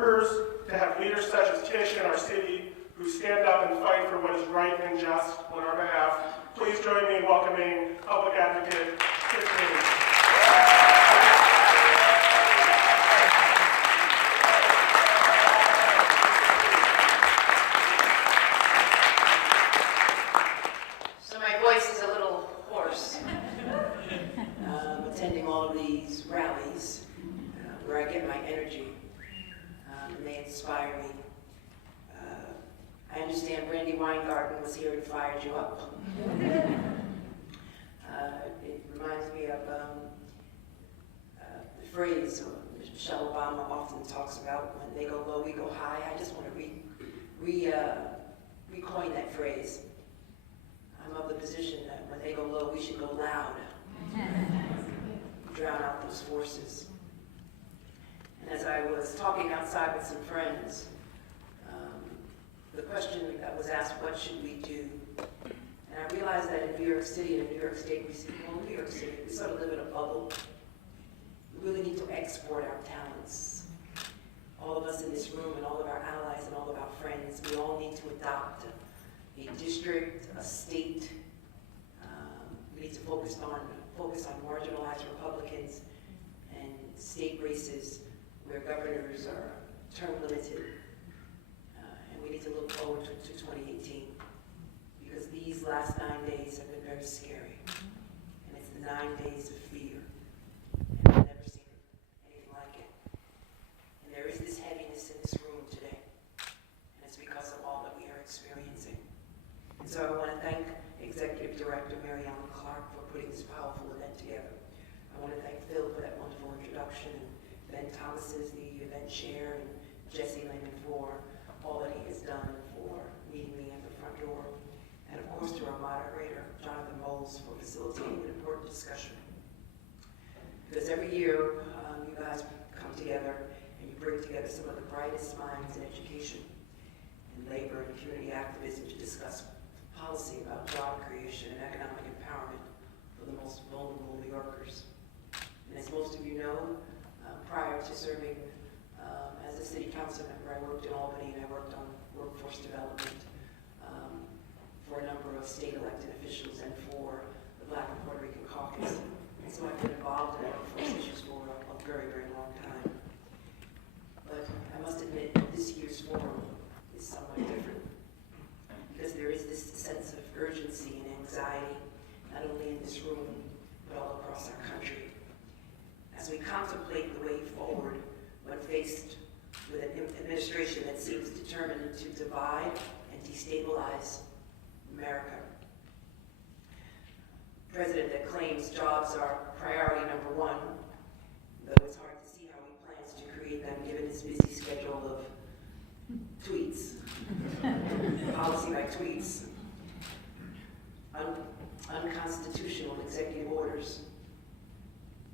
members, to have leaders such as Tish in our city who stand up and fight for what is right and just on our behalf. Please join me in welcoming Public Advocate Tish. So my voice is a little hoarse. Attending all of these rallies where I get my energy and they inspire me. I understand Brandy Weingarten was here and fired you up. It reminds me of the phrase Michelle Obama often talks about, when they go low, we go high. I just want to recoin that phrase. I'm of the position that when they go low, we should go loud. Drown out those forces. And as I was talking outside with some friends, the question that was asked, what should we do? And I realized that in New York City and in New York State, New York City, we sort of live in a bubble. We really need to export our talents. All of us in this room and all of our allies and all of our friends, we all need to adopt a district, a state. We need to focus on marginalized Republicans and state races where governors are term limited. And we need to look forward to 2018 because these last 9 days have been very scary. And it's the 9 days of fear. And I've never seen anything like it. And there is this heaviness in this room today. And it's because of all that we are experiencing. And so I want to thank Executive Director Mary Ellen Clark for putting this powerful event together. I want to thank Phil for that wonderful introduction, and Ben Thomas is the event chair, and Jesse Lehman for all that he has done for meeting me at the front door. And of course to our moderator, Jonathan Moles, for facilitating an important discussion. Because every year you guys come together and you bring together some of the brightest minds in education and labor and community activism to discuss policy about job creation and economic empowerment for the most vulnerable New Yorkers. And as most of you know, prior to serving as a city council member, I worked in Albany and I worked on workforce development for a number of state elected officials and for the Black and Puerto Rican caucus. And so I've been involved in workforce issues for a very, very long time. But I must admit, this year's forum is somewhat different because there is this sense of urgency and anxiety, not only in this room, but all across our country. As we contemplate the way forward when faced with an administration that seems determined to divide and destabilize America. A president that claims jobs are priority number one, though it's hard to see how he plans to create them given his busy schedule of tweets, policy by tweets, unconstitutional executive orders,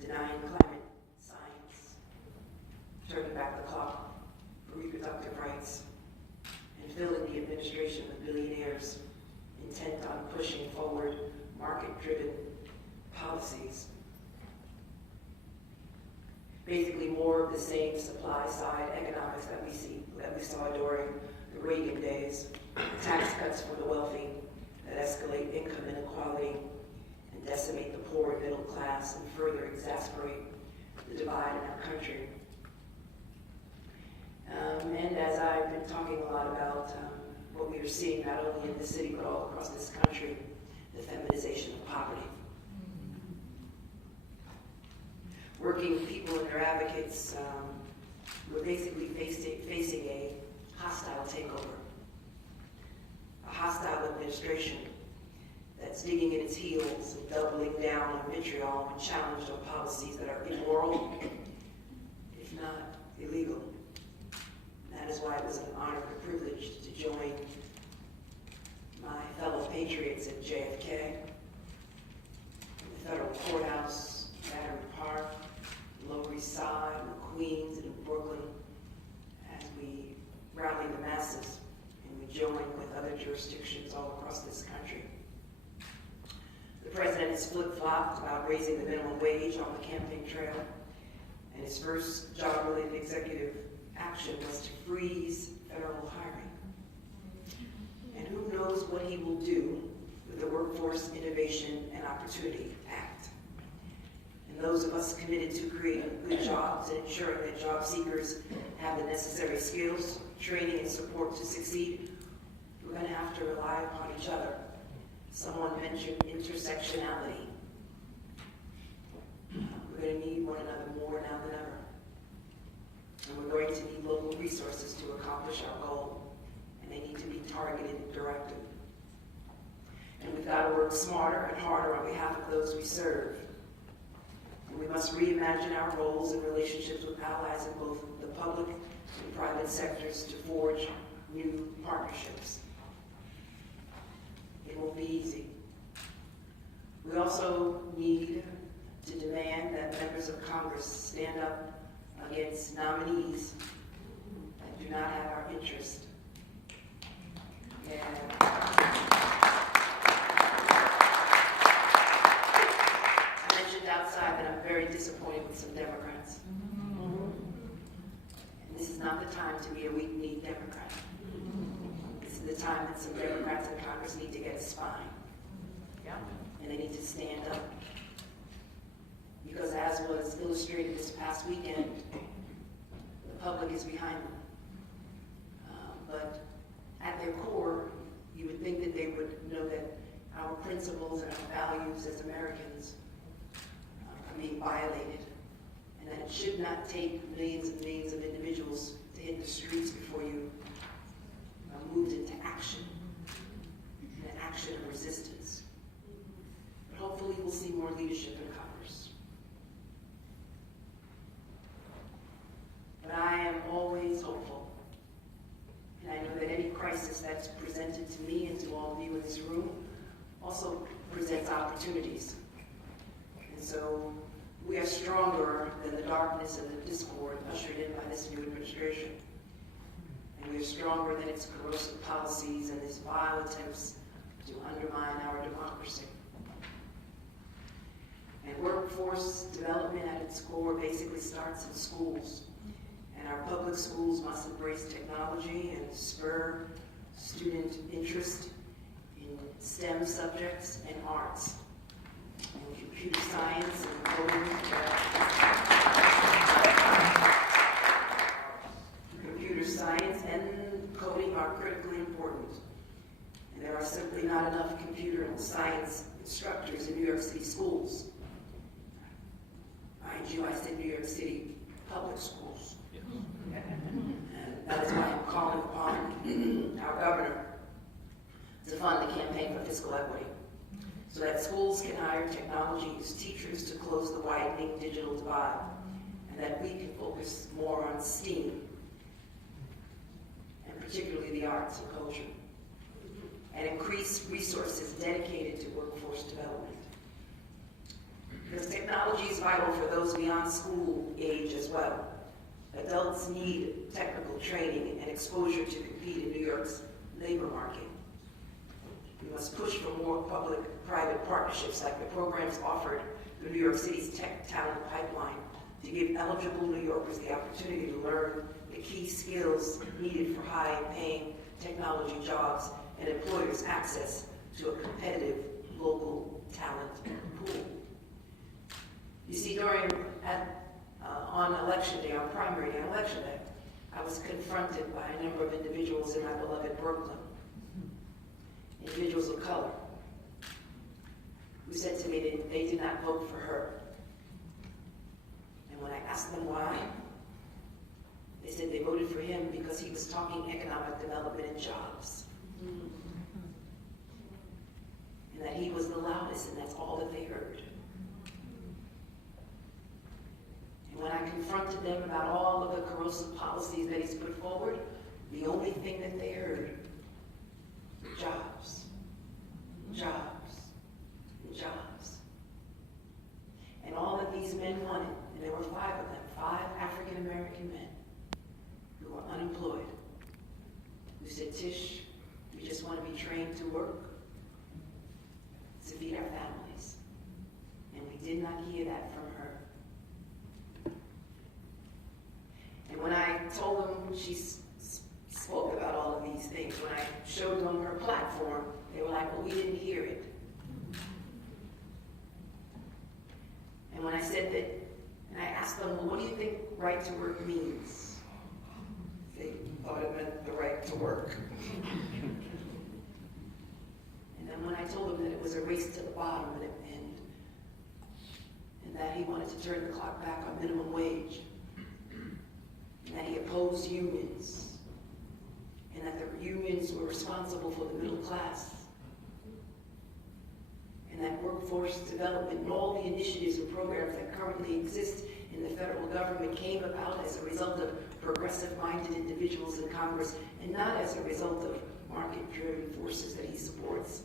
denying climate science, turning back the clock for reproductive rights, and filling the administration with billionaires intent on pushing forward market-driven policies. Basically more of the same supply-side economics that we saw during the Reagan days, tax cuts for the wealthy that escalate income inequality and decimate the poor and middle class and further exasperate the divide in our country. And as I've been talking a lot about what we are seeing not only in the city but all across this country, the feminization of poverty. Working people and their advocates were basically facing a hostile takeover, a hostile administration that's digging in its heels and doubling down on vitriol and challenged on policies that are immoral, if not illegal. That is why it was an honor and privilege to join my fellow patriots at JFK, the federal courthouse, Battery Park, Lower East Side, the Queens, and in Brooklyn, as we rally the masses and we join with other jurisdictions all across this country. The president has flip-flopped about raising the minimum wage on the campaign trail, and his first job-related executive action was freeze federal hiring. And who knows what he will do with the Workforce Innovation and Opportunity Act. And those of us committed to creating good jobs and ensuring that job seekers have the necessary skills, training, and support to succeed, we're going to have to rely upon each other. Someone mentioned intersectionality. We're going to need one another more now than ever. And we're going to need local resources to accomplish our goal, and they need to be targeted and directed. And we've got to work smarter and harder on behalf of those we serve. And we must reimagine our roles and relationships with allies in both the public and private sectors to forge new partnerships. It won't be easy. We also need to demand that members of Congress stand up against nominees that do not have our interest. And I mentioned outside that I'm very disappointed with some Democrats. And this is not the time to be a weak-kneed Democrat. This is the time that some Democrats in Congress need to get a spine. And they need to stand up. Because as was illustrated this past weekend, the public is behind them. But at their core, you would think that they would know that our principles and our values as Americans are being violated, and that it should not take millions and millions of individuals to hit the streets before you moved into action, an action of resistance. But hopefully we'll see more leadership in Congress. But I am always hopeful. And I know that any crisis that's presented to me and to all of you in this room also presents opportunities. And so we are stronger than the darkness and the discord ushered in by this new administration. And we are stronger than its corrosive policies and its vile attempts to undermine our democracy. And workforce development at its core basically starts in schools. And our public schools must embrace technology and spur student interest in STEM subjects and arts, and computer science and coding. Computer science and coding are critically important. And there are simply not enough computer and science instructors in New York City schools. Mind you, I said New York City public schools. And that is why I'm calling upon our governor to fund the campaign for fiscal equity, so that schools can hire technology teachers to close the widening digital divide, and that we can focus more on STEAM, and particularly the arts and culture, and increase resources dedicated to workforce development. Because technology is vital for those beyond school age as well. Adults need technical training and exposure to compete in New York's labor market. We must push for more public-private partnerships like the programs offered through New York City's Tech Talent Pipeline to give eligible New Yorkers the opportunity to learn the key skills needed for high-paying technology jobs and employers access to a competitive local talent pool. You see, on election day, on primary day, on election day, I was confronted by a number of individuals in my beloved Brooklyn, individuals of color, who said to me that they did not vote for her. And when I asked them why, they said they voted for him because he was talking economic development and jobs. And that he was the loudest, and that's all that they heard. And when I confronted them about all of the corrosive policies that he's put forward, the only thing that they heard were jobs, jobs, and jobs. And all that these men wanted, and there were 5 of them, 5 African-American men who were unemployed, who said, Tish, we just want to be trained to work, to feed our families. And we did not hear that from her. And when I told them she spoke about all of these things. When I showed them her platform, they were like, well, we didn't hear it. And when I said that, and I asked them, well, what do you think right to work means? They thought it meant the right to work. And then when I told them that it was a race to the bottom and that he wanted to turn the clock back on minimum wage, and that he opposed unions, and that the unions were responsible for the middle class, and that workforce development and all the initiatives and programs that currently exist in the federal government came about as a result of progressive-minded individuals in Congress and not as a result of market-driven forces that he supports.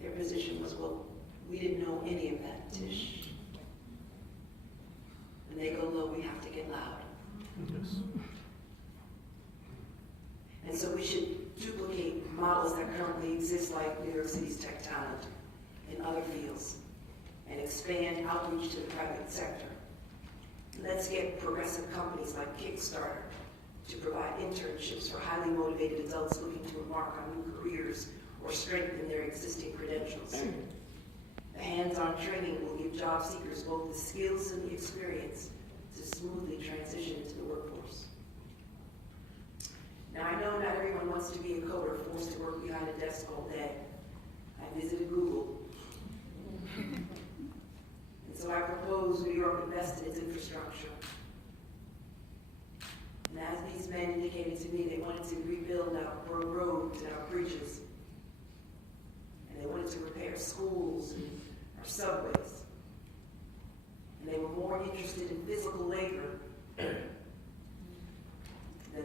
Their position was, well, we didn't know any of that, Tish. When they go low, we have to get loud. Yes. And so we should duplicate models that currently exist like New York City's tech talent in other fields and expand outreach to the private sector. Let's get progressive companies like Kickstarter to provide internships for highly motivated adults looking to embark on new careers or strengthen their existing credentials. The hands-on training will give job seekers both the skills and the experience to smoothly transition into the workforce. Now, I know not everyone wants to be a coder forced to work behind a desk all day. I visited Google. And so I propose New York invest in its infrastructure. And as these men indicated to me, they wanted to rebuild our roads and our bridges. And they wanted to repair schools and our subways. And they were more interested in physical labor than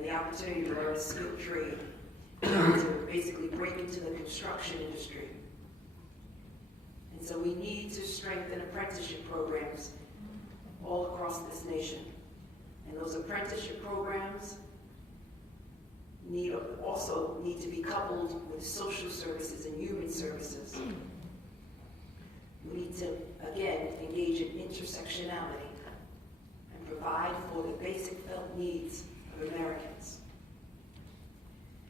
the opportunity to learn a skilled trade, to basically break into the construction industry. And so we need to strengthen apprenticeship programs all across this nation. And those apprenticeship programs also need to be coupled with social services and human services. We need to, again, engage in intersectionality and provide for the basic felt needs of Americans.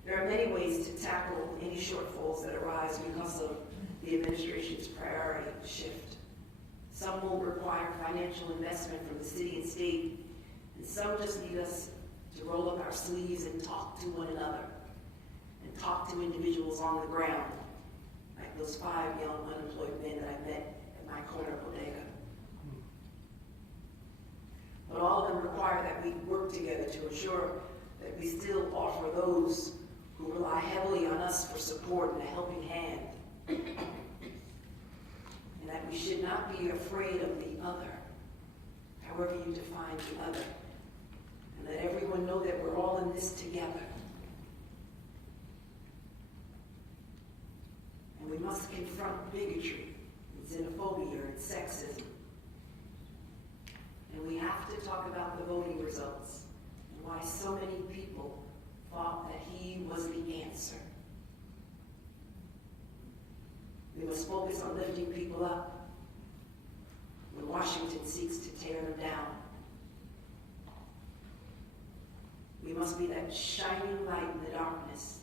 There are many ways to tackle any shortfalls that arise because of the administration's priority shift. Some will require financial investment from the city and state, and some just need us to roll up our sleeves and talk to one another, and talk to individuals on the ground, like those 5 young unemployed men that I met at my corner bodega. But all of them require that we work together to ensure that we still offer those who rely heavily on us for support and a helping hand. And that we should not be afraid of the other, however you define the other. And let everyone know that we're all in this together. And we must confront bigotry and xenophobia and sexism. And we have to talk about the voting results and why so many people thought that he was the answer. We must focus on lifting people up when Washington seeks to tear them down. We must be that shining light in the darkness,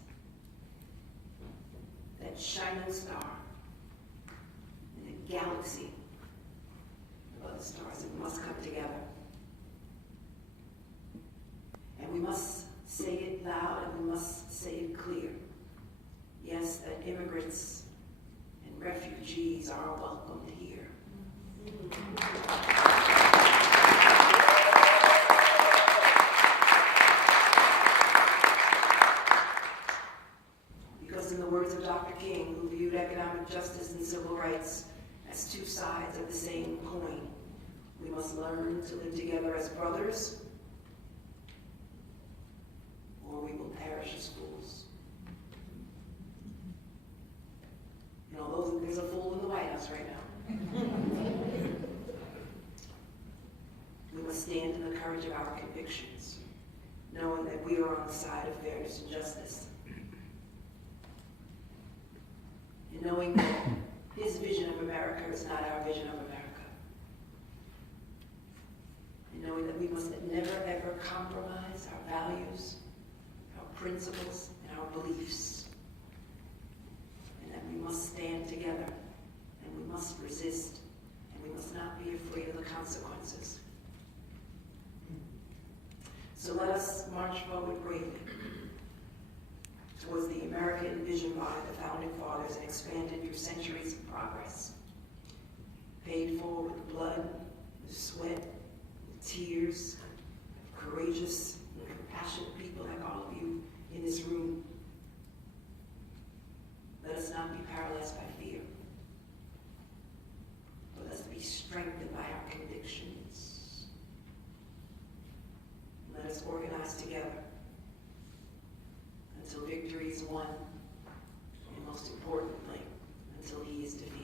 that shining star in the galaxy of other stars, and we must come together. And we must say it loud and we must say it clear. Yes, that immigrants and refugees are welcomed here. Because in the words of Dr. King, who viewed economic justice and civil rights as two sides of the same coin, we must learn to live together as brothers, or we will perish as fools. You know, there's a fool in the White House right now. We must stand in the courage of our convictions, knowing that we are on the side of fairness and justice. And knowing that his vision of America is not our vision of America. And knowing that we must never ever compromise our values, our principles, and our beliefs. And that we must stand together, and we must resist, and we must not be afraid of the consequences. So let us march forward bravely towards the American vision by the Founding Fathers and expanded through centuries of progress, paid for with blood, with sweat, with tears, courageous and compassionate people like all of you in this room. Let us not be paralyzed by fear, but let us be strengthened by our convictions. Let us organize together until victory is won, and most importantly, until he is defeated.